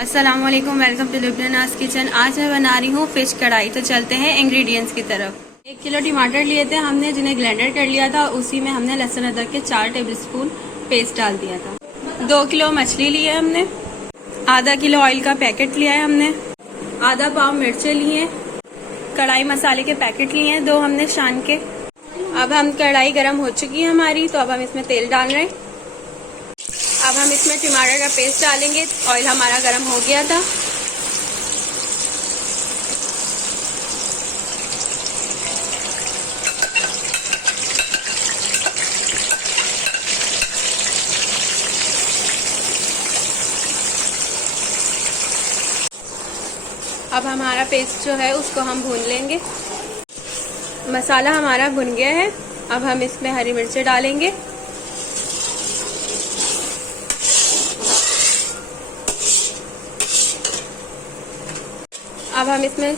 अस्सलाम वालेकुम, welcome to लुबनास kitchen. आज मैं बना रही हूँ फिश कढ़ाई। तो चलते हैं इंग्रेडिएंट्स की तरफ। 1 किलो टमाटर लिए थे हमने, जिन्हें ग्राइंडर कर लिया था। उसी में हमने लहसुन अदरक के 4 टेबलस्पून पेस्ट डाल दिया था। 2 किलो मछली ली है हमने। आधा किलो ऑयल का पैकेट लिया है हमने। आधा पाव मिर्चें लिए। कढ़ाई मसाले के पैकेट लिए हैं 2 हमने शान के। अब हम कढ़ाई गर्म हो चुकी है हमारी, तो अब हम इसमें तेल डाल रहे हैं। अब हम इसमें टमाटर का पेस्ट डालेंगे। ऑयल हमारा गर्म हो गया था। अब हमारा पेस्ट जो है उसको हम भून लेंगे। मसाला हमारा भुन गया है। अब हम इसमें हरी मिर्चें डालेंगे। अब हम इसमें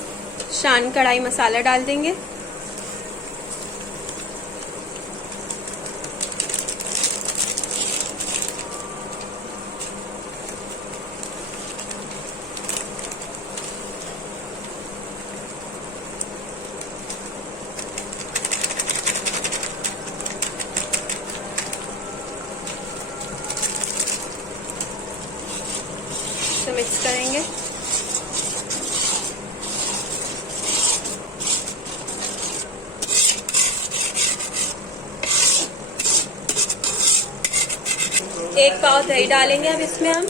शान कढ़ाई मसाला डाल देंगे। तो मिक्स करेंगे। एक पाव दही डालेंगे अब इसमें हम।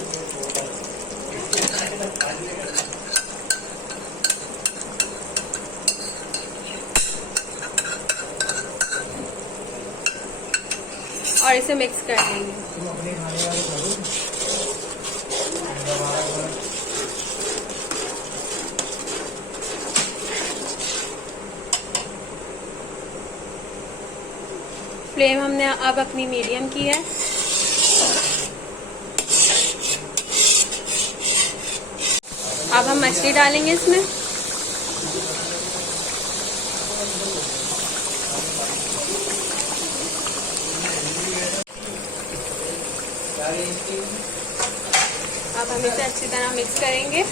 और इसे मिक्स कर देंगे। फ्लेम हमने अब अपनी मीडियम की है। अब हम मछली डालेंगे इसमें। अब हम इसे अच्छी तरह मिक्स करेंगे।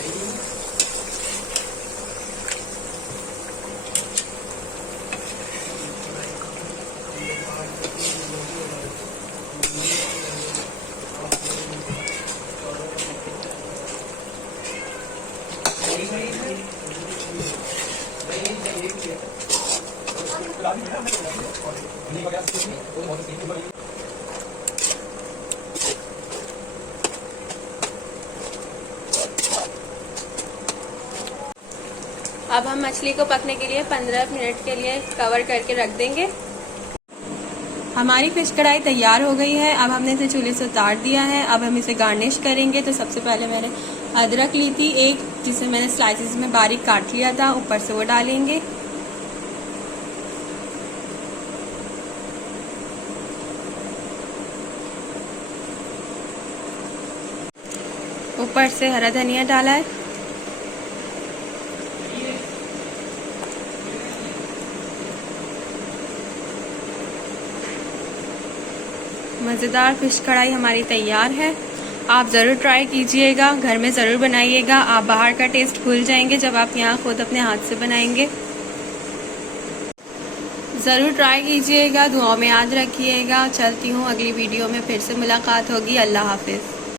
अब हम मछली को पकने के लिए 15 मिनट के लिए कवर करके रख देंगे। हमारी फिश कढ़ाई तैयार हो गई है। अब हमने इसे चूल्हे से उतार दिया है। अब हम इसे गार्निश करेंगे। तो सबसे पहले मैंने अदरक ली थी एक, जिसे मैंने स्लाइसेस में बारीक काट लिया था, ऊपर से वो डालेंगे। ऊपर से हरा धनिया डाला है। मज़ेदार फिश कढ़ाई हमारी तैयार है। आप ज़रूर ट्राई कीजिएगा, घर में ज़रूर बनाइएगा। आप बाहर का टेस्ट भूल जाएंगे जब आप यहाँ खुद अपने हाथ से बनाएंगे। ज़रूर ट्राई कीजिएगा, दुआओं में याद रखिएगा। चलती हूँ, अगली वीडियो में फिर से मुलाकात होगी। अल्लाह हाफिज़।